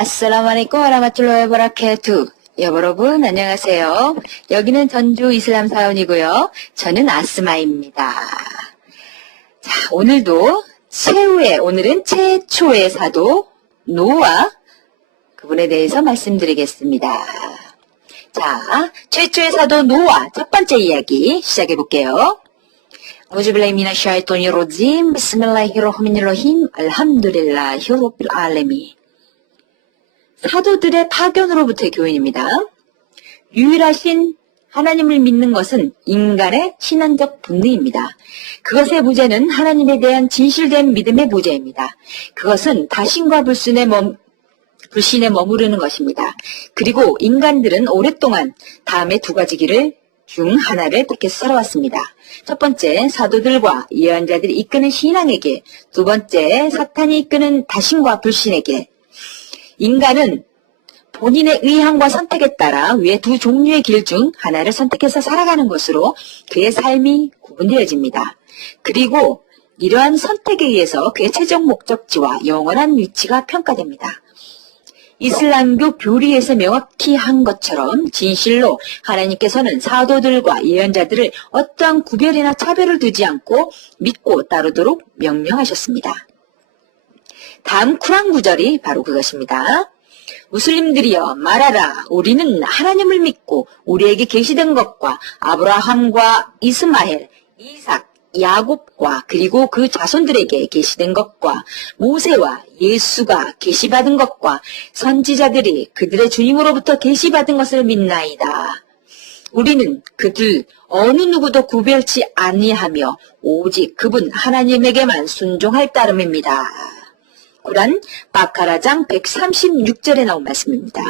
아스살라무알aikum 와라마툴라히 와바라카투. 여러분 안녕하세요. 여기는 전주 이슬람 사원이고요. 저는 아스마입니다. 자, 오늘은 최초의 사도 노아 그분에 대해서 말씀드리겠습니다. 자, 최초의 사도 노아 첫 번째 이야기 시작해 볼게요. 아우즈빌라히 미나샤이토니로짐 비스밀라히르흐마니르라힘 알함두릴라히 rabbil 알레미. 사도들의 파견으로부터의 교훈입니다. 유일하신 하나님을 믿는 것은 인간의 신앙적 본능입니다. 그것의 부재는 하나님에 대한 진실된 믿음의 부재입니다. 그것은 다신과 불신에 머무르는 것입니다. 그리고 인간들은 오랫동안 다음의 두 가지 길을 중 하나를 택해서 살아왔습니다. 첫 번째, 사도들과 예언자들이 이끄는 신앙에게, 두 번째, 사탄이 이끄는 다신과 불신에게. 인간은 본인의 의향과 선택에 따라 위의 두 종류의 길 중 하나를 선택해서 살아가는 것으로 그의 삶이 구분되어집니다. 그리고 이러한 선택에 의해서 그의 최종 목적지와 영원한 위치가 평가됩니다. 이슬람교 교리에서 명확히 한 것처럼 진실로 하나님께서는 사도들과 예언자들을 어떠한 구별이나 차별을 두지 않고 믿고 따르도록 명령하셨습니다. 다음 쿠란 구절이 바로 그것입니다. 무슬림들이여 말하라. 우리는 하나님을 믿고 우리에게 계시된 것과 아브라함과 이스마엘, 이삭, 야곱과 그리고 그 자손들에게 계시된 것과 모세와 예수가 계시받은 것과 선지자들이 그들의 주님으로부터 계시받은 것을 믿나이다. 우리는 그들 어느 누구도 구별치 아니하며 오직 그분 하나님에게만 순종할 따름입니다. 쿠란 바카라장 136절에 나온 말씀입니다.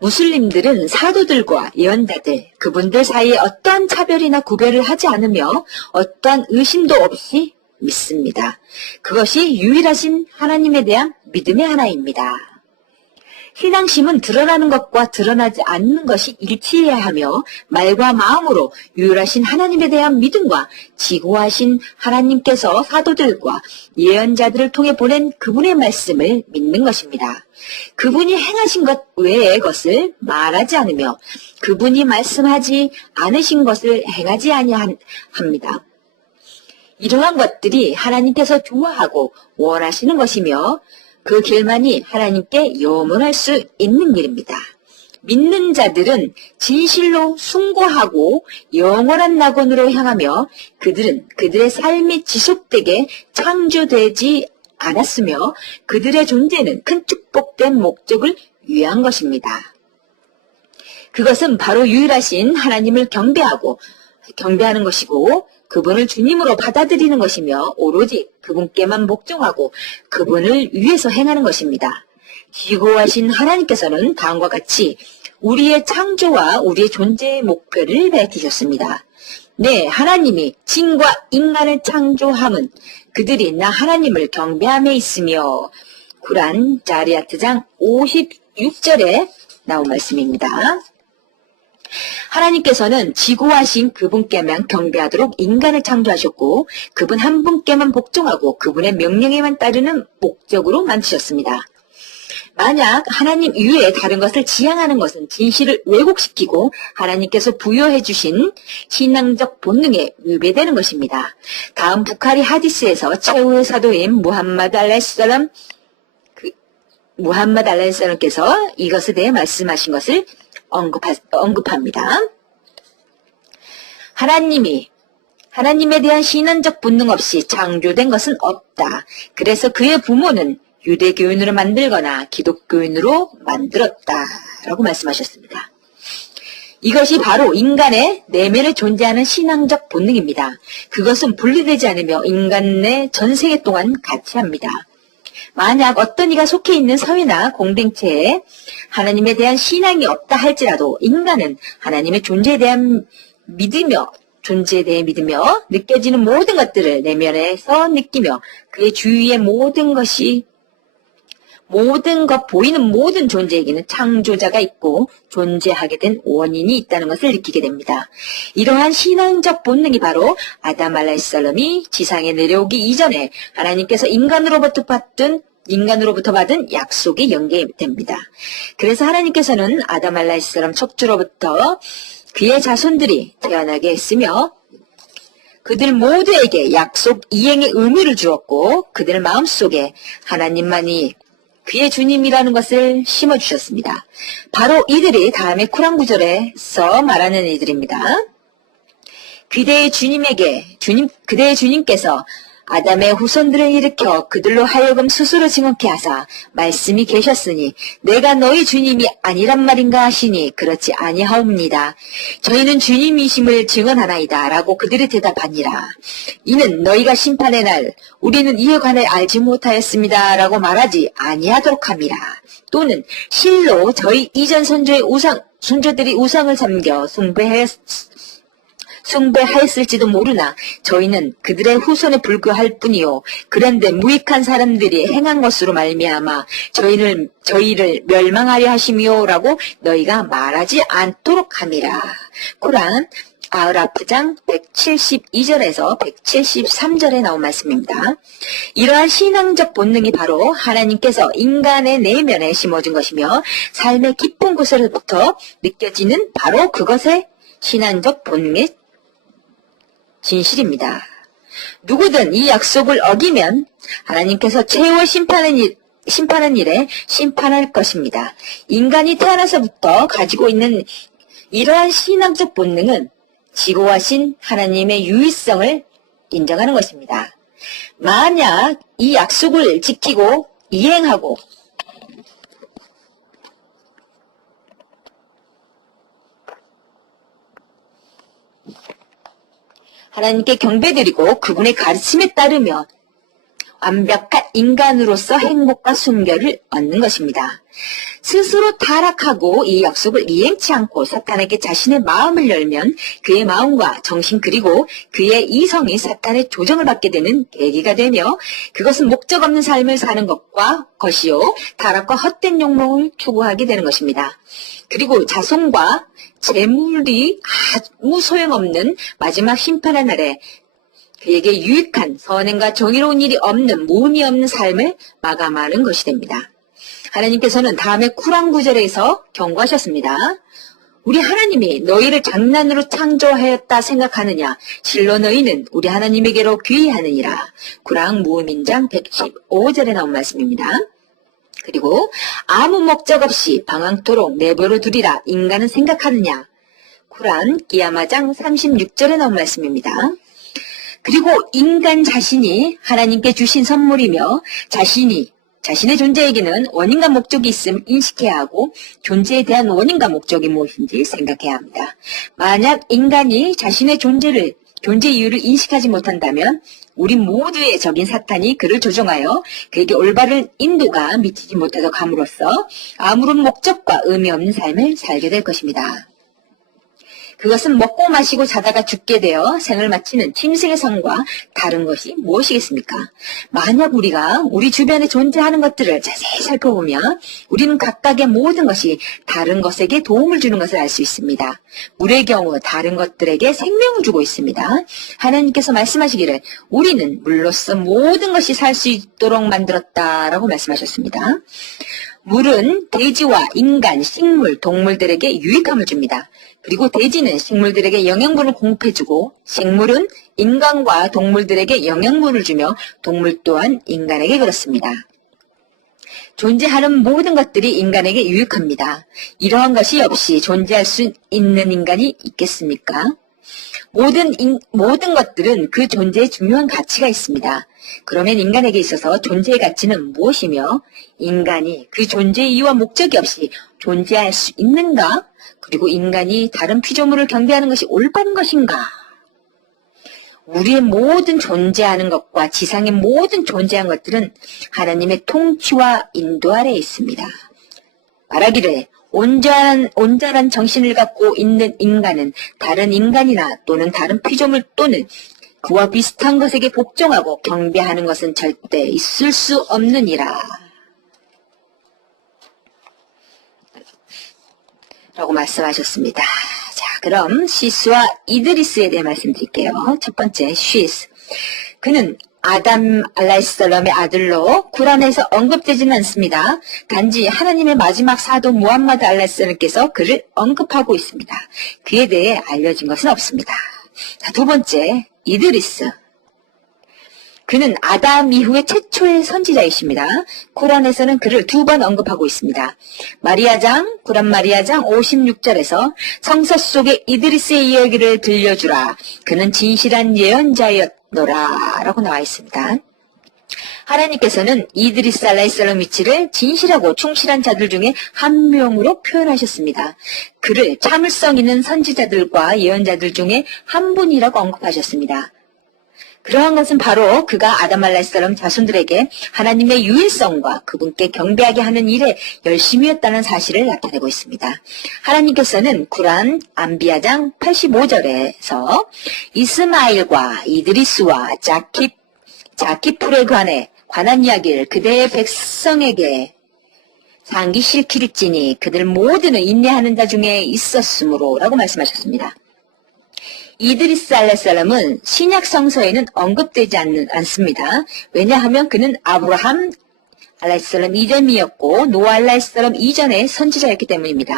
무슬림들은 사도들과 예언자들, 그분들 사이에 어떠한 차별이나 구별을 하지 않으며 어떠한 의심도 없이 믿습니다. 그것이 유일하신 하나님에 대한 믿음의 하나입니다. 신앙심은 드러나는 것과 드러나지 않는 것이 일치해야 하며 말과 마음으로 유일하신 하나님에 대한 믿음과 지고하신 하나님께서 사도들과 예언자들을 통해 보낸 그분의 말씀을 믿는 것입니다. 그분이 행하신 것 외의 것을 말하지 않으며 그분이 말씀하지 않으신 것을 행하지 아니합니다. 이러한 것들이 하나님께서 좋아하고 원하시는 것이며 그 길만이 하나님께 염원할 수 있는 길입니다. 믿는 자들은 진실로 숭고하고 영원한 낙원으로 향하며 그들은 그들의 삶이 지속되게 창조되지 않았으며 그들의 존재는 큰 축복된 목적을 위한 것입니다. 그것은 바로 유일하신 하나님을 경배하는 것이고 그분을 주님으로 받아들이는 것이며 오로지 그분께만 복종하고 그분을 위해서 행하는 것입니다. 지고하신 하나님께서는 다음과 같이 우리의 창조와 우리의 존재의 목표를 밝히셨습니다. 네, 하나님이 신과 인간을 창조함은 그들이 나 하나님을 경배함에 있으며 쿠란 자리아트장 56절에 나온 말씀입니다. 하나님께서는 지고하신 그분께만 경배하도록 인간을 창조하셨고 그분 한 분께만 복종하고 그분의 명령에만 따르는 목적으로 만드셨습니다. 만약 하나님 이외에 다른 것을 지향하는 것은 진실을 왜곡시키고 하나님께서 부여해 주신 신앙적 본능에 위배되는 것입니다. 다음 부카리 하디스에서 최후의 사도인 무함마드 알라히살람께서 이것에 대해 말씀하신 것을 언급합니다. 하나님에 대한 신앙적 본능 없이 창조된 것은 없다. 그래서 그의 부모는 유대교인으로 만들거나 기독교인으로 만들었다. 라고 말씀하셨습니다. 이것이 바로 인간의 내면에 존재하는 신앙적 본능입니다. 그것은 분리되지 않으며 인간 내 전생에 동안 같이 합니다. 만약 어떤 이가 속해 있는 사회나 공동체에 하나님에 대한 신앙이 없다 할지라도 인간은 하나님의 존재에 대해 믿으며 느껴지는 모든 것들을 내면에서 느끼며 그의 주위의 모든 모든 것, 보이는 모든 존재에게는 창조자가 있고 존재하게 된 원인이 있다는 것을 느끼게 됩니다. 이러한 신앙적 본능이 바로 아담 알라이살람이 지상에 내려오기 이전에 하나님께서 인간으로부터 받은 약속에 연계됩니다. 그래서 하나님께서는 아담 알라이살람 척추로부터 그의 자손들이 태어나게 했으며 그들 모두에게 약속 이행의 의미를 주었고 그들 마음속에 하나님만이 그의 주님이라는 것을 심어주셨습니다. 바로 이들이 다음에 쿠란 구절에서 말하는 이들입니다. 그대의 주님께서 아담의 후손들을 일으켜 그들로 하여금 스스로 증언케 하사 말씀이 계셨으니 내가 너희 주님이 아니란 말인가 하시니 그렇지 아니하옵니다. 저희는 주님이심을 증언하나이다 라고 그들이 대답하니라. 이는 너희가 심판의 날 우리는 이에 관해 알지 못하였습니다 라고 말하지 아니하도록 함이라. 또는 실로 저희 이전 선조들이 우상을 섬겨 숭배하였을지도 모르나 저희는 그들의 후손에 불과할 뿐이요 그런데 무익한 사람들이 행한 것으로 말미암아 저희를 멸망하려 하심이요라고 너희가 말하지 않도록 함이라. 쿠란 아흐라프장 172절에서 173절에 나온 말씀입니다. 이러한 신앙적 본능이 바로 하나님께서 인간의 내면에 심어준 것이며 삶의 깊은 곳에서부터 느껴지는 바로 그것의 신앙적 본능의 진실입니다. 누구든 이 약속을 어기면 하나님께서 최후의 심판하는 일에 심판할 것입니다. 인간이 태어나서부터 가지고 있는 이러한 신앙적 본능은 지고하신 하나님의 유일성을 인정하는 것입니다. 만약 이 약속을 지키고 이행하고 하나님께 경배드리고 그분의 가르침에 따르며 완벽한 인간으로서 행복과 순결을 얻는 것입니다. 스스로 타락하고 이 약속을 이행치 않고 사탄에게 자신의 마음을 열면 그의 마음과 정신 그리고 그의 이성이 사탄의 조정을 받게 되는 계기가 되며 그것은 목적 없는 삶을 사는 것이요 타락과 헛된 욕망을 추구하게 되는 것입니다. 그리고 자손과 재물이 아무 소용없는 마지막 심판의 날에 그에게 유익한 선행과 정의로운 일이 없는 무의미 없는 삶을 마감하는 것이 됩니다. 하나님께서는 다음에 쿠란 구절에서 경고하셨습니다. 우리 하나님이 너희를 장난으로 창조하였다 생각하느냐? 실로 너희는 우리 하나님에게로 귀의하느니라. 쿠란 무음인장 115절에 나온 말씀입니다. 그리고 아무 목적 없이 방황토록 내버려 두리라 인간은 생각하느냐? 쿠란 기야마장 36절에 나온 말씀입니다. 그리고 인간 자신이 하나님께 주신 선물이며 자신의 존재에게는 원인과 목적이 있음을 인식해야 하고 존재에 대한 원인과 목적이 무엇인지 생각해야 합니다. 만약 인간이 자신의 존재 이유를 인식하지 못한다면 우리 모두의 적인 사탄이 그를 조종하여 그에게 올바른 인도가 미치지 못해서 감으로써 아무런 목적과 의미 없는 삶을 살게 될 것입니다. 그것은 먹고 마시고 자다가 죽게 되어 생을 마치는 짐승의 성과 다른 것이 무엇이겠습니까? 만약 우리가 우리 주변에 존재하는 것들을 자세히 살펴보면 우리는 각각의 모든 것이 다른 것에게 도움을 주는 것을 알 수 있습니다. 물의 경우 다른 것들에게 생명을 주고 있습니다. 하나님께서 말씀하시기를 우리는 물로써 모든 것이 살 수 있도록 만들었다라고 말씀하셨습니다. 물은 돼지와 인간, 식물, 동물들에게 유익함을 줍니다. 그리고 돼지는 식물들에게 영양분을 공급해주고 식물은 인간과 동물들에게 영양분을 주며 동물 또한 인간에게 그렇습니다. 존재하는 모든 것들이 인간에게 유익합니다. 이러한 것이 없이 존재할 수 있는 인간이 있겠습니까? 모든 것들은 그 존재에 중요한 가치가 있습니다. 그러면 인간에게 있어서 존재의 가치는 무엇이며 인간이 그 존재의 이유와 목적이 없이 존재할 수 있는가? 그리고 인간이 다른 피조물을 경배하는 것이 올바른 것인가? 우리의 모든 존재하는 것과 지상의 모든 존재한 것들은 하나님의 통치와 인도 아래에 있습니다. 말하기를 온전한 정신을 갖고 있는 인간은 다른 인간이나 또는 다른 피조물 또는 그와 비슷한 것에게 복종하고 경배하는 것은 절대 있을 수 없느니라. 라고 말씀하셨습니다. 자, 그럼 시스와 이드리스에 대해 말씀드릴게요. 첫 번째, 시스. 그는 아담 알라이스살람의 아들로 쿠란에서 언급되지는 않습니다. 단지 하나님의 마지막 사도 무함마드 알라이스살람께서 그를 언급하고 있습니다. 그에 대해 알려진 것은 없습니다. 자, 두 번째, 이드리스. 그는 아담 이후의 최초의 선지자이십니다. 쿠란에서는 그를 두 번 언급하고 있습니다. 쿠란 마리아장 56절에서 성서 속의 이드리스의 이야기를 들려주라. 그는 진실한 예언자였노라. 라고 나와 있습니다. 하나님께서는 이드리스 알라이살람 위치를 진실하고 충실한 자들 중에 한 명으로 표현하셨습니다. 그를 참을성 있는 선지자들과 예언자들 중에 한 분이라고 언급하셨습니다. 그러한 것은 바로 그가 아담 알라이살람 자손들에게 하나님의 유일성과 그분께 경배하게 하는 일에 열심이었다는 사실을 나타내고 있습니다. 하나님께서는 쿠란 안비야장 85절에서 이스마일과 이드리스와 자키풀에 관한 이야기를 그대의 백성에게 상기시킬지니 그들 모두는 인내하는 자 중에 있었으므로 라고 말씀하셨습니다. 이드리스 알라이살람은 신약 성서에는 언급되지 않습니다. 왜냐하면 그는 아브라함 알라이살람 이전이었고 노아 알라이살람 이전의 선지자였기 때문입니다.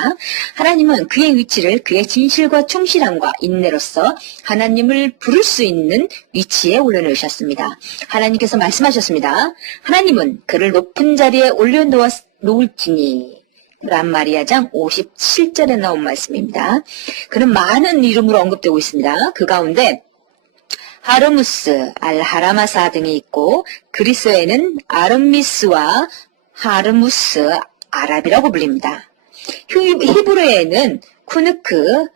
하나님은 그의 위치를 그의 진실과 충실함과 인내로서 하나님을 부를 수 있는 위치에 올려놓으셨습니다. 하나님께서 말씀하셨습니다. 하나님은 그를 높은 자리에 올려놓을지니 쿠란 마리아장 57절에 나온 말씀입니다. 그는 많은 이름으로 언급되고 있습니다. 그 가운데 하르무스, 알하라마사 등이 있고 그리스어에는 아름미스와 하르무스, 아랍이라고 불립니다. 히브리어에는 쿠누크,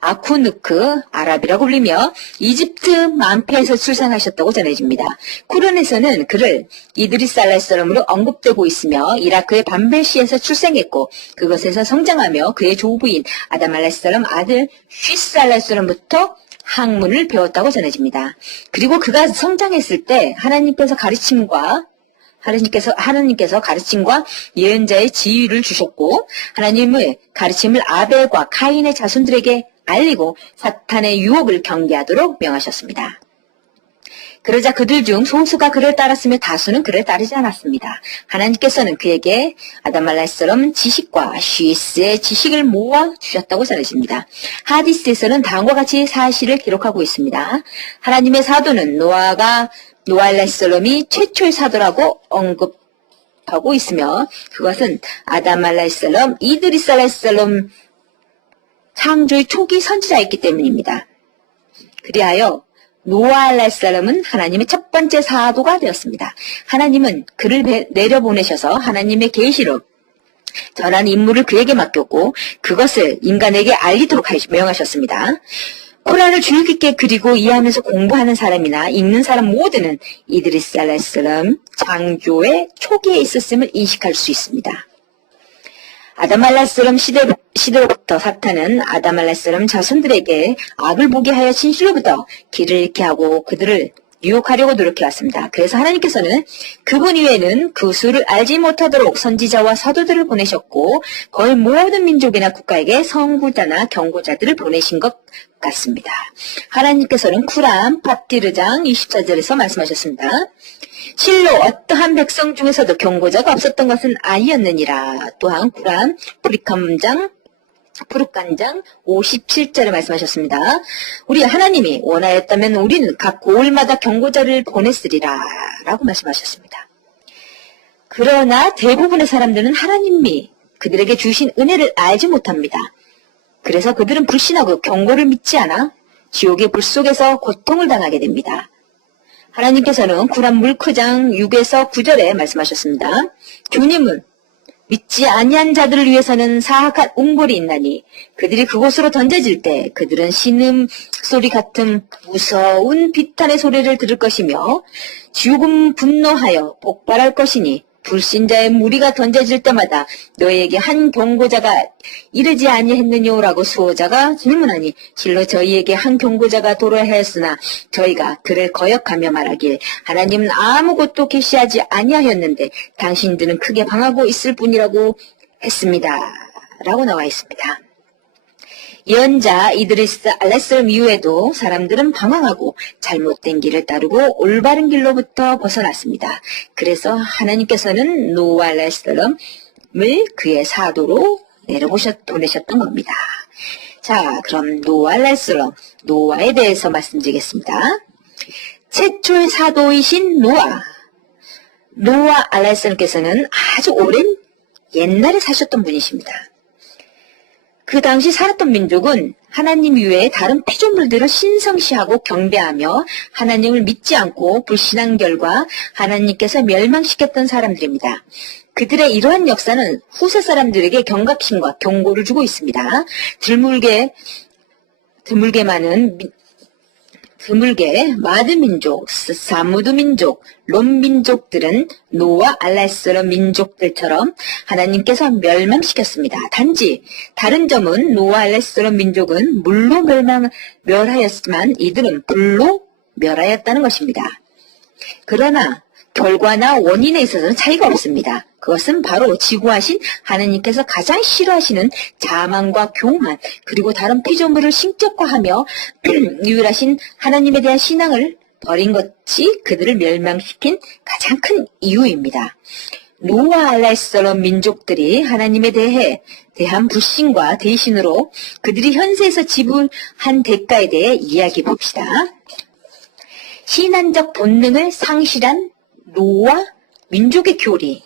아쿠누크, 아랍이라고 불리며 이집트 만폐에서 출산하셨다고 전해집니다. 쿠란에서는 그를 이드리스 알라이살람으로 언급되고 있으며 이라크의 반벨시에서 출생했고 그것에서 성장하며 그의 조부인 아담 알라이살람 아들 쉬스 알라이살람부터 학문을 배웠다고 전해집니다. 그리고 그가 성장했을 때 하나님께서 가르침과 예언자의 지위를 주셨고 하나님의 가르침을 아벨과 카인의 자손들에게 알리고 사탄의 유혹을 경계하도록 명하셨습니다. 그러자 그들 중 소수가 그를 따랐으며 다수는 그를 따르지 않았습니다. 하나님께서는 그에게 아담 알라이살람 지식과 쉬스의 지식을 모아 주셨다고 전해집니다. 하디스에서는 다음과 같이 사실을 기록하고 있습니다. 하나님의 사도는 노아 알라이살람이 최초의 사도라고 언급하고 있으며 그것은 아담 알라이살람, 이드리스 알라이살람 창조의 초기 선지자였기 때문입니다. 그리하여 노아 알라이살람은 하나님의 첫 번째 사도가 되었습니다. 하나님은 그를 내려보내셔서 하나님의 계시로 전한 임무를 그에게 맡겼고 그것을 인간에게 알리도록 명하셨습니다. 쿠란을 주의 깊게 그리고 이해하면서 공부하는 사람이나 읽는 사람 모두는 이드리스 알라이살람 창조의 초기에 있었음을 인식할 수 있습니다. 아담 알라이살람 시대로부터 사탄은 아담 알라이살람 자손들에게 악을 보게 하여 진실로부터 길을 잃게 하고 그들을 유혹하려고 노력해왔습니다. 그래서 하나님께서는 그분 이외에는 그 수를 알지 못하도록 선지자와 사도들을 보내셨고 거의 모든 민족이나 국가에게 선구자나 경고자들을 보내신 것 같습니다. 하나님께서는 쿠란 파티르장 24절에서 말씀하셨습니다. 실로 어떠한 백성 중에서도 경고자가 없었던 것은 아니었느니라. 또한 쿠란 푸르간장 57절에 말씀하셨습니다. 우리 하나님이 원하였다면 우리는 각 고을마다 경고자를 보냈으리라 라고 말씀하셨습니다. 그러나 대부분의 사람들은 하나님이 그들에게 주신 은혜를 알지 못합니다. 그래서 그들은 불신하고 경고를 믿지 않아 지옥의 불 속에서 고통을 당하게 됩니다. 하나님께서는 쿠란 물크장 6에서 9절에 말씀하셨습니다. 주님은 믿지 아니한 자들을 위해서는 사악한 웅벌이 있나니 그들이 그곳으로 던져질 때 그들은 신음소리 같은 무서운 비탄의 소리를 들을 것이며 지옥은 분노하여 폭발할 것이니 불신자의 무리가 던져질 때마다 너희에게 한 경고자가 이르지 아니했느냐라고 수호자가 질문하니 실로 저희에게 한 경고자가 도로야 하였으나 저희가 그를 거역하며 말하길 하나님은 아무것도 계시하지 아니하였는데 당신들은 크게 방하고 있을 뿐이라고 했습니다. 라고 나와 있습니다. 예언자 이드리스 알라슬람 이후에도 사람들은 방황하고 잘못된 길을 따르고 올바른 길로부터 벗어났습니다. 그래서 하나님께서는 노아 알라슬람을 그의 사도로 보내셨던 겁니다. 자, 그럼 노아 알라슬람, 노아에 대해서 말씀드리겠습니다. 최초의 사도이신 노아 알라슬람께서는 아주 오랜 옛날에 사셨던 분이십니다. 그 당시 살았던 민족은 하나님 이외에 다른 피조물들을 신성시하고 경배하며 하나님을 믿지 않고 불신한 결과 하나님께서 멸망시켰던 사람들입니다. 그들의 이러한 역사는 후세 사람들에게 경각심과 경고를 주고 있습니다. 드물게 마드 민족, 사무드 민족, 롬 민족들은 노아 알라슬람 민족들처럼 하나님께서 멸망시켰습니다. 단지 다른 점은 노아 알라슬람 민족은 물로 멸하였지만 이들은 불로 멸하였다는 것입니다. 그러나 결과나 원인에 있어서는 차이가 없습니다. 그것은 바로 지구하신 하나님께서 가장 싫어하시는 자만과 교만, 그리고 다른 피조물을 신격화하며 유일하신 하나님에 대한 신앙을 버린 것이 그들을 멸망시킨 가장 큰 이유입니다. 노아 알라슬람 민족들이 하나님에 대한 불신과 대신으로 그들이 현세에서 지불한 대가에 대해 이야기해 봅시다. 신앙적 본능을 상실한 노아 민족의 교리.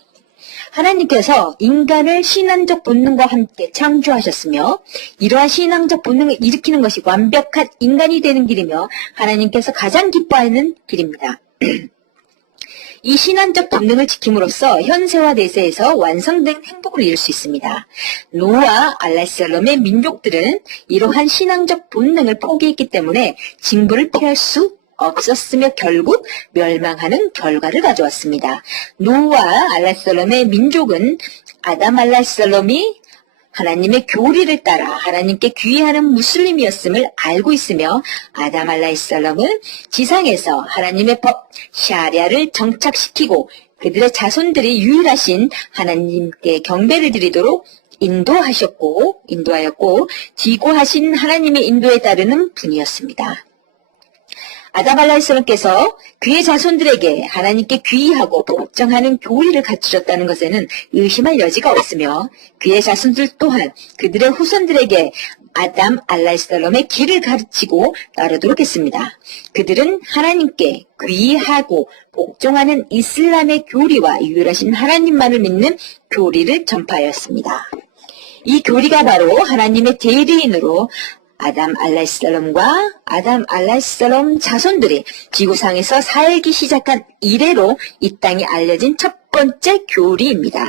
하나님께서 인간을 신앙적 본능과 함께 창조하셨으며 이러한 신앙적 본능을 일으키는 것이 완벽한 인간이 되는 길이며 하나님께서 가장 기뻐하는 길입니다. 이 신앙적 본능을 지킴으로써 현세와 내세에서 완성된 행복을 이룰 수 있습니다. 노아 알라슬람의 민족들은 이러한 신앙적 본능을 포기했기 때문에 징벌을 피할 수 없었으며 결국 멸망하는 결과를 가져왔습니다. 노아 알라슬람의 민족은 아담 알라슬람이 하나님의 교리를 따라 하나님께 귀의하는 무슬림이었음을 알고 있으며 아담 알라슬람은 지상에서 하나님의 법 샤리아를 정착시키고 그들의 자손들이 유일하신 하나님께 경배를 드리도록 인도하였고 지고하신 하나님의 인도에 따르는 분이었습니다. 아담 알라슬람께서 그의 자손들에게 하나님께 귀의하고 복종하는 교리를 갖추셨다는 것에는 의심할 여지가 없으며 그의 자손들 또한 그들의 후손들에게 아담 알라슬람의 길을 가르치고 따르도록 했습니다. 그들은 하나님께 귀의하고 복종하는 이슬람의 교리와 유일하신 하나님만을 믿는 교리를 전파하였습니다. 이 교리가 바로 하나님의 대리인으로 아담 알라슬람과 아담 알라슬람 자손들이 지구상에서 살기 시작한 이래로 이 땅에 알려진 첫 번째 교리입니다.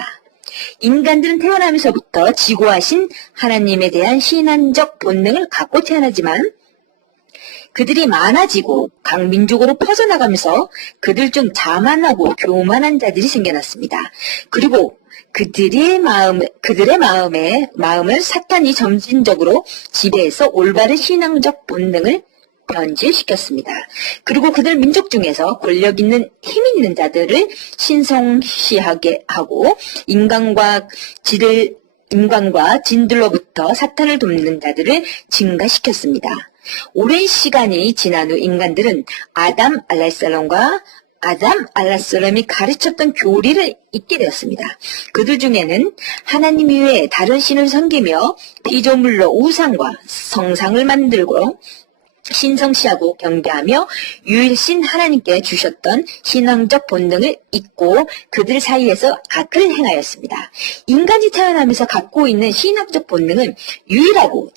인간들은 태어나면서부터 지고하신 하나님에 대한 신앙적 본능을 갖고 태어나지만 그들이 많아지고 각 민족으로 퍼져나가면서 그들 중 자만하고 교만한 자들이 생겨났습니다. 그리고 그들의 마음을 사탄이 점진적으로 지배해서 올바른 신앙적 본능을 변질시켰습니다. 그리고 그들 민족 중에서 권력 있는 힘 있는 자들을 신성시하게 하고 인간과 진들로부터 사탄을 돕는 자들을 증가시켰습니다. 오랜 시간이 지난 후 인간들은 아담 알라슬람이 가르쳤던 교리를 잊게 되었습니다. 그들 중에는 하나님 이외에 다른 신을 섬기며 피조물로 우상과 성상을 만들고 신성시하고 경배하며 유일신 하나님께 주셨던 신앙적 본능을 잊고 그들 사이에서 악을 행하였습니다. 인간이 태어나면서 갖고 있는 신앙적 본능은 유일하고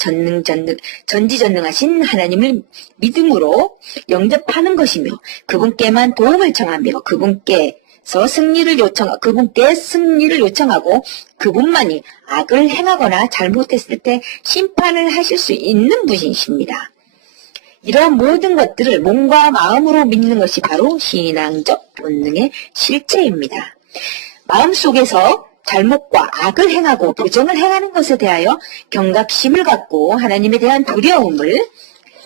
전지전능하신 하나님을 믿음으로 영접하는 것이며 그분께만 도움을 청하며 그분께 승리를 요청하고 그분만이 악을 행하거나 잘못했을 때 심판을 하실 수 있는 분이십니다. 이러한 모든 것들을 몸과 마음으로 믿는 것이 바로 신앙적 본능의 실체입니다. 마음속에서 잘못과 악을 행하고 부정을 행하는 것에 대하여 경각심을 갖고 하나님에 대한 두려움을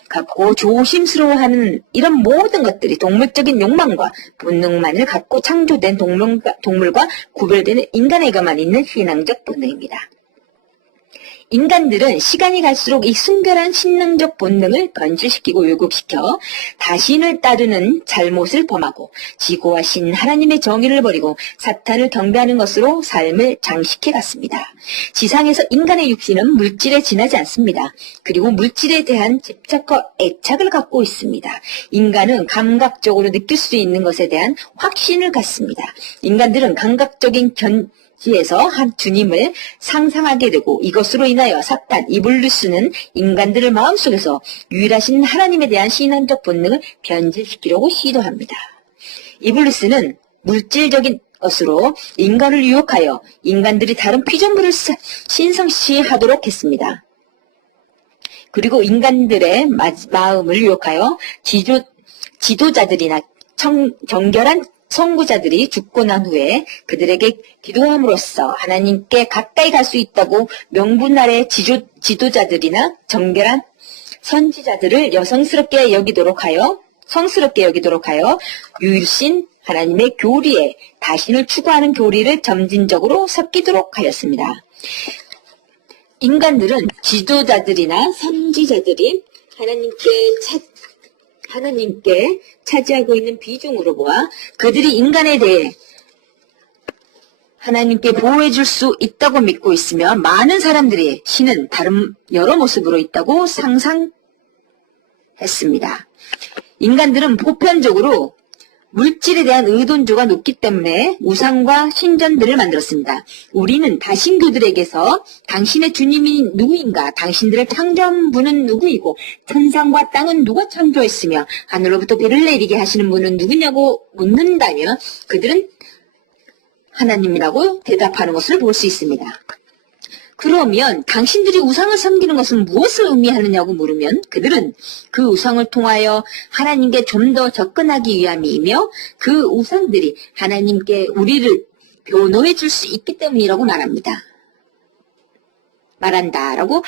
갖고 조심스러워하는 이런 모든 것들이 동물적인 욕망과 본능만을 갖고 창조된 동물과 구별되는 인간에게만 있는 신앙적 본능입니다. 인간들은 시간이 갈수록 이 순결한 신앙적 본능을 변질시키고 왜곡시켜 자신을 따르는 잘못을 범하고 지고와 신 하나님의 정의를 버리고 사탄을 경배하는 것으로 삶을 장식해 갔습니다. 지상에서 인간의 육신은 물질에 지나지 않습니다. 그리고 물질에 대한 집착과 애착을 갖고 있습니다. 인간은 감각적으로 느낄 수 있는 것에 대한 확신을 갖습니다. 인간들은 감각적인 지에서 한 주님을 상상하게 되고 이것으로 인하여 사탄, 이블루스는 인간들의 마음속에서 유일하신 하나님에 대한 신앙적 본능을 변질시키려고 시도합니다. 이블루스는 물질적인 것으로 인간을 유혹하여 인간들이 다른 피조물을 신성시하도록 했습니다. 그리고 인간들의 마음을 유혹하여 지도자들이나 정결한 선구자들이 죽고 난 후에 그들에게 기도함으로써 하나님께 가까이 갈 수 있다고 명분 아래 지도자들이나 정결한 선지자들을 성스럽게 여기도록 하여 유일신 하나님의 교리에 자신을 추구하는 교리를 점진적으로 섞이도록 하였습니다. 인간들은 지도자들이나 선지자들이 하나님께 차지하고 있는 비중으로 보아 그들이 인간에 대해 하나님께 보호해 줄 수 있다고 믿고 있으며 많은 사람들이 신은 다른 여러 모습으로 있다고 상상했습니다. 인간들은 보편적으로 물질에 대한 의존도가 높기 때문에 우상과 신전들을 만들었습니다. 우리는 다신교들에게서 당신의 주님이 누구인가, 당신들의 창조한 분은 누구이고 천상과 땅은 누가 창조했으며 하늘로부터 비를 내리게 하시는 분은 누구냐고 묻는다면 그들은 하나님이라고 대답하는 것을 볼 수 있습니다. 그러면 당신들이 우상을 섬기는 것은 무엇을 의미하느냐고 물으면 그들은 그 우상을 통하여 하나님께 좀 더 접근하기 위함이며 그 우상들이 하나님께 우리를 변호해 줄 수 있기 때문이라고 말한다라고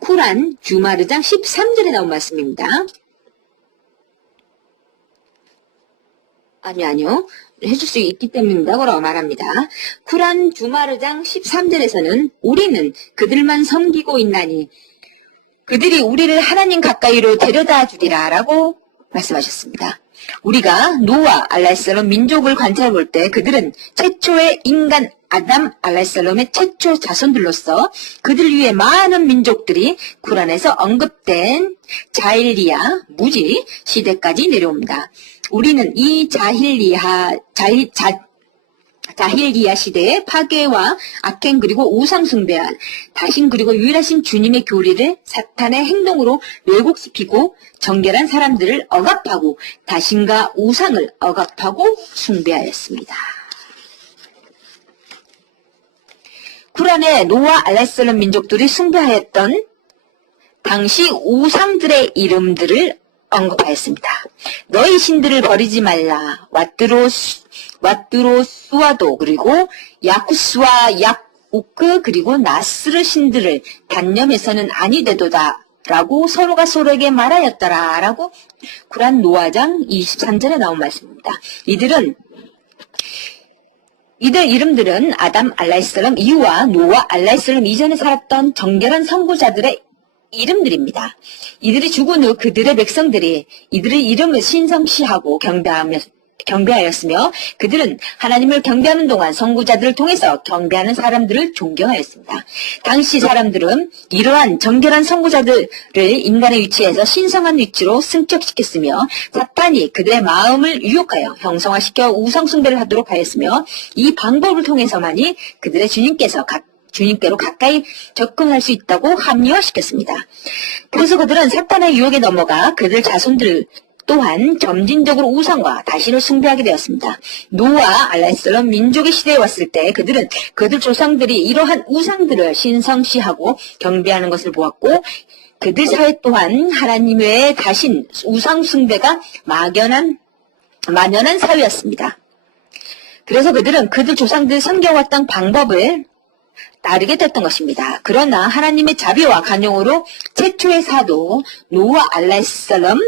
쿠란 주마르장 13절에 나온 말씀입니다. 아니요. 해줄 수 있기 때문이라고 말합니다. 쿠란 주마르장 13절에서는 우리는 그들만 섬기고 있나니 그들이 우리를 하나님 가까이로 데려다 주리라 라고 말씀하셨습니다. 우리가 노아 알라이살롬 민족을 관찰해 볼 때 그들은 최초의 인간 아담 알라이살롬의 최초 자손들로서 그들 위해 많은 민족들이 쿠란에서 언급된 자일리아 무지 시대까지 내려옵니다. 우리는 이 자힐리아 시대의 파괴와 악행 그리고 우상 숭배와 다신 그리고 유일하신 주님의 교리를 사탄의 행동으로 왜곡시키고 정결한 사람들을 억압하고 다신과 우상을 억압하고 숭배하였습니다. 쿠란의 노아 알라이살롬 민족들이 숭배하였던 당시 우상들의 이름들을 언급하였습니다. 너희 신들을 버리지 말라. 왓드로스와도 그리고 야쿠스와 약우크 그리고 나스르 신들을 단념해서는 아니 되도다 라고 서로가 서로에게 말하였더라 라고 쿠란 노아장 23절에 나온 말씀입니다. 이들 이름들은 아담 알라이살롬 이후와 노아 알라이살롬 이전에 살았던 정결한 선구자들의 이름들입니다. 이들이 죽은 후 그들의 백성들이 이들의 이름을 신성시하고 경배하였으며 그들은 하나님을 경배하는 동안 선구자들을 통해서 경배하는 사람들을 존경하였습니다. 당시 사람들은 이러한 정결한 선구자들을 인간의 위치에서 신성한 위치로 승격시켰으며 사탄이 그들의 마음을 유혹하여 형성화시켜 우상숭배를 하도록 하였으며 이 방법을 통해서만이 그들의 주님께로 가까이 접근할 수 있다고 합리화시켰습니다. 그래서 그들은 사탄의 유혹에 넘어가 그들 자손들 또한 점진적으로 우상과 다신을 숭배하게 되었습니다. 노아 알라이살롬 민족의 시대에 왔을 때 그들은 그들 조상들이 이러한 우상들을 신성시하고 경배하는 것을 보았고 그들 사회 또한 하나님 외에 다신 우상 숭배가 만연한 사회였습니다. 그래서 그들은 그들 조상들이 섬겨왔던 방법을 따르게 됐던 것입니다. 그러나 하나님의 자비와 간용으로 최초의 사도 노아 알라이살롬을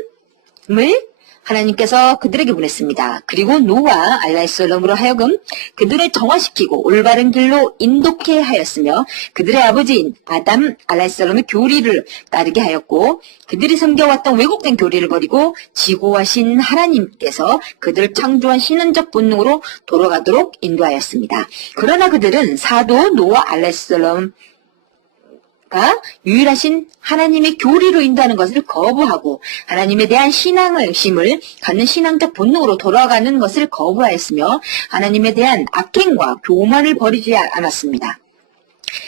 하나님께서 그들에게 보냈습니다. 그리고 노아 알라이솔롬으로 하여금 그들을 정화시키고 올바른 길로 인도케 하였으며 그들의 아버지인 아담 알라이솔롬의 교리를 따르게 하였고 그들이 섬겨왔던 왜곡된 교리를 버리고 지고하신 하나님께서 그들을 창조한 신은적 본능으로 돌아가도록 인도하였습니다. 그러나 그들은 사도 노아 알라이솔롬 유일하신 하나님의 교리로 인도하는 것을 거부하고 하나님에 대한 신앙심을 갖는 신앙적 본능으로 돌아가는 것을 거부하였으며 하나님에 대한 악행과 교만을 버리지 않았습니다.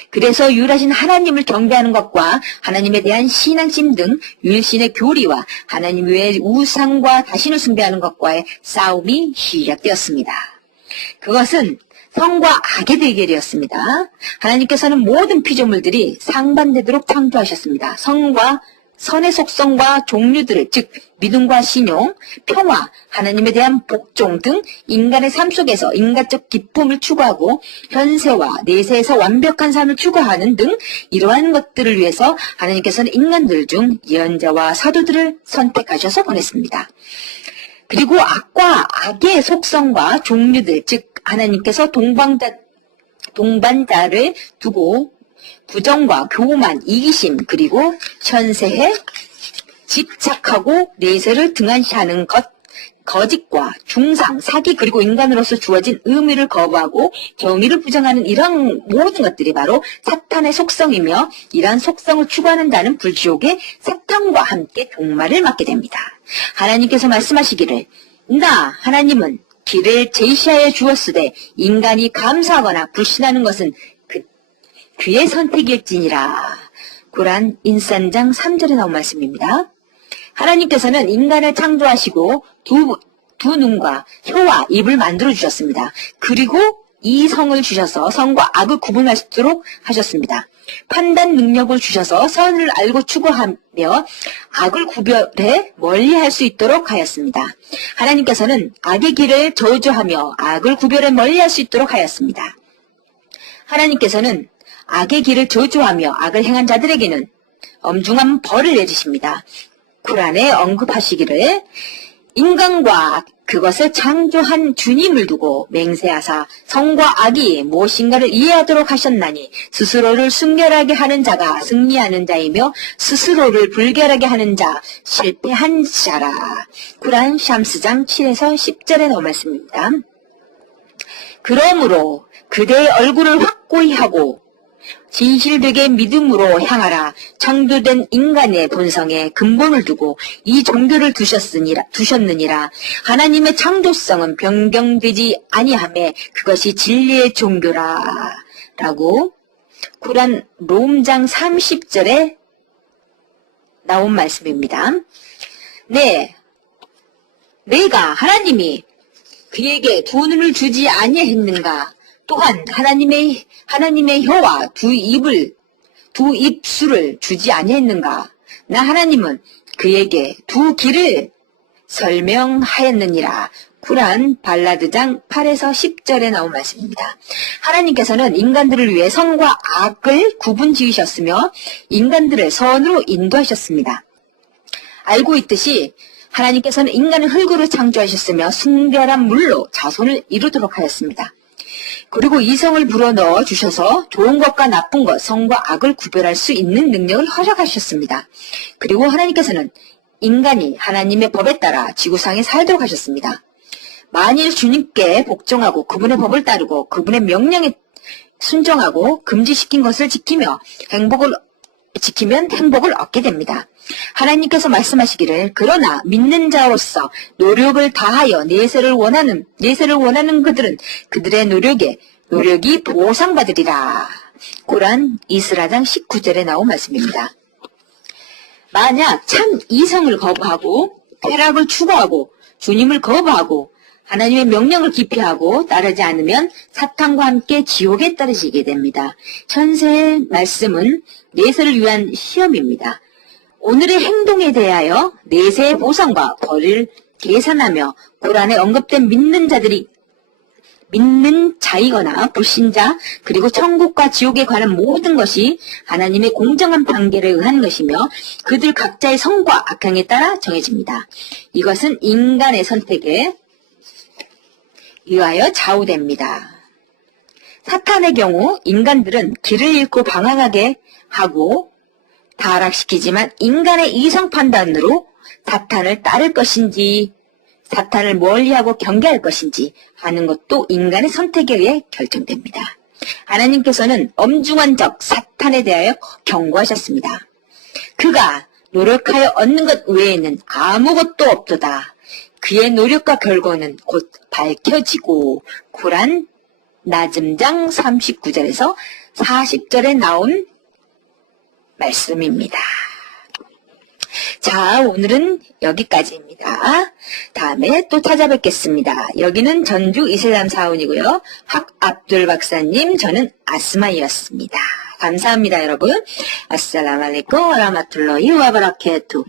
그래서 유일하신 하나님을 경배하는 것과 하나님에 대한 신앙심 등 유일신의 교리와 하나님 외의 우상과 자신을 숭배하는 것과의 싸움이 시작되었습니다. 그것은 성과 악의 대결이었습니다. 하나님께서는 모든 피조물들이 상반되도록 창조하셨습니다. 성과 선의 속성과 종류들을 즉 믿음과 신용, 평화, 하나님에 대한 복종 등 인간의 삶 속에서 인간적 기쁨을 추구하고 현세와 내세에서 완벽한 삶을 추구하는 등 이러한 것들을 위해서 하나님께서는 인간들 중 예언자와 사도들을 선택하셔서 보냈습니다. 그리고 악과 악의 속성과 종류들 즉 하나님께서 동반자를 두고 부정과 교만, 이기심 그리고 현세에 집착하고 내세를 등한시하는 것, 거짓과 중상, 사기 그리고 인간으로서 주어진 의미를 거부하고 정의를 부정하는 이런 모든 것들이 바로 사탄의 속성이며 이러한 속성을 추구하는 자는 불지옥의 사탄과 함께 종말을 맞게 됩니다. 하나님께서 말씀하시기를 나 하나님은 길을 제시하여 주었으되 인간이 감사하거나 불신하는 것은 그의 선택일지니라. 구란 인산장 3절에 나온 말씀입니다. 하나님께서는 인간을 창조하시고 두 눈과 혀와 입을 만들어 주셨습니다. 그리고 이 성을 주셔서 선과 악을 구분할 수 있도록 하셨습니다. 판단 능력을 주셔서 선을 알고 추구하며 악을 구별해 멀리할 수 있도록 하였습니다. 하나님께서는 악의 길을 저주하며 악을 구별해 멀리할 수 있도록 하였습니다. 하나님께서는 악의 길을 저주하며 악을 행한 자들에게는 엄중한 벌을 내리십니다. 쿠란에 언급하시기를 인간과 그것을 창조한 주님을 두고 맹세하사 성과 악이 무엇인가를 이해하도록 하셨나니 스스로를 순결하게 하는 자가 승리하는 자이며 스스로를 불결하게 하는 자 실패한 자라. 쿠란 샴스장 7에서 10절에 나온 말씀입니다. 그러므로 그대의 얼굴을 확고히 하고 진실되게 믿음으로 향하라. 창조된 인간의 본성에 근본을 두고 이 종교를 두셨느니라. 하나님의 창조성은 변경되지 아니하매 그것이 진리의 종교라. 라고 구란 롬장 30절에 나온 말씀입니다. 네, 내가 하나님이 그에게 두 눈을 주지 아니했는가? 또한 하나님의 혀와 두 입술을 주지 아니했는가? 나 하나님은 그에게 두 길을 설명하였느니라. 쿠란 발라드장 8에서 10절에 나온 말씀입니다. 하나님께서는 인간들을 위해 선과 악을 구분 지으셨으며 인간들을 선으로 인도하셨습니다. 알고 있듯이 하나님께서는 인간을 흙으로 창조하셨으며 순결한 물로 자손을 이루도록 하였습니다. 그리고 이성을 불어넣어 주셔서 좋은 것과 나쁜 것, 선과 악을 구별할 수 있는 능력을 허락하셨습니다. 그리고 하나님께서는 인간이 하나님의 법에 따라 지구상에 살도록 하셨습니다. 만일 주님께 복종하고 그분의 법을 따르고 그분의 명령에 순종하고 금지시킨 것을 지키면 행복을 얻게 됩니다. 하나님께서 말씀하시기를 그러나 믿는 자로서 노력을 다하여 내세를 원하는 그들은 그들의 노력이 보상받으리라. 고란 이스라장 19절에 나온 말씀입니다. 만약 참 이성을 거부하고 쾌락을 추구하고 주님을 거부하고 하나님의 명령을 기피하고 따르지 않으면 사탄과 함께 지옥에 떨어지게 됩니다. 현세의 말씀은 내세를 위한 시험입니다. 오늘의 행동에 대하여 내세의 보상과 벌을 계산하며 고란에 언급된 믿는 자들이 믿는 자이거나 불신자, 그리고 천국과 지옥에 관한 모든 것이 하나님의 공정한 판결에 의한 것이며 그들 각자의 성과 악행에 따라 정해집니다. 이것은 인간의 선택에 의하여 좌우됩니다. 사탄의 경우 인간들은 길을 잃고 방황하게 하고 타락시키지만 인간의 이성 판단으로 사탄을 따를 것인지 사탄을 멀리하고 경계할 것인지 하는 것도 인간의 선택에 의해 결정됩니다. 하나님께서는 엄중한 적 사탄에 대하여 경고하셨습니다. 그가 노력하여 얻는 것 외에는 아무것도 없도다. 그의 노력과 결과는 곧 밝혀지고 구란 나즘장 39절에서 40절에 나온 말씀입니다. 자, 오늘은 여기까지입니다. 다음에 또 찾아뵙겠습니다. 여기는 전주 이슬람 사원이고요. 학 압둘 박사님, 저는 아스마이였습니다. 감사합니다, 여러분. 아스살라무 알라이쿰 와라마툴라히 와바라카투.